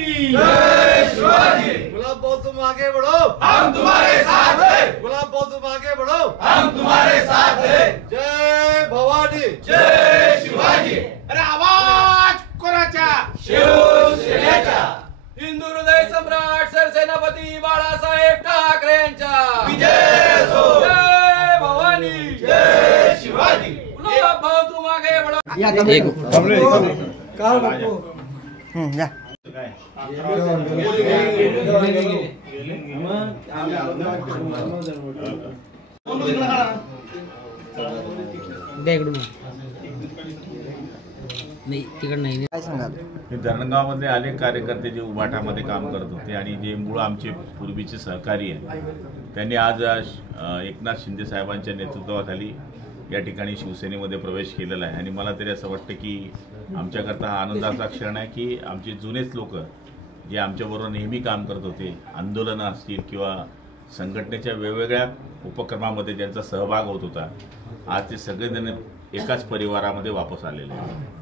भवानी जय शिवाजी। गुलाब भाऊ तुम आगे बढ़ो, हम तुम्हारे साथ हैं। गुलाब भाऊ तुम आगे बढ़ो, हम तुम्हारे साथ हैं। जय भवानी। जय शिवाजी। अरे आवाज कोणाचा? शिवसेनेचा हिंदू हृदय सम्राट सरसेनापती बाळासाहेब ठाकरे यांचा विजय असो। जय भवानी। जय शिवाजी। गुलाब भाऊ तुम आगे बढ़ो। हे धरणगावमध्ये अनेक कार्यकर्ते जे उभाटामध्ये काम करत होते आणि जे मूळ आमचे पूर्वीचे सहकारी आहे त्यांनी आज एकनाथ शिंदे साहेबांच्या नेतृत्वाखाली या ठिकाणी शिवसेनेमध्ये प्रवेश केलेला आहे आणि मला तरी असं वाटतं की आमच्याकरता हा आनंदाचा क्षण आहे की आमचे जुनेच लोक जे आमच्याबरोबर नेहमी काम करत होते, आंदोलनं असतील किंवा संघटनेच्या वेगवेगळ्या उपक्रमामध्ये ज्यांचा सहभाग होत होता, आज ते सगळेजण एकाच परिवारामध्ये वापस आलेले आहेत।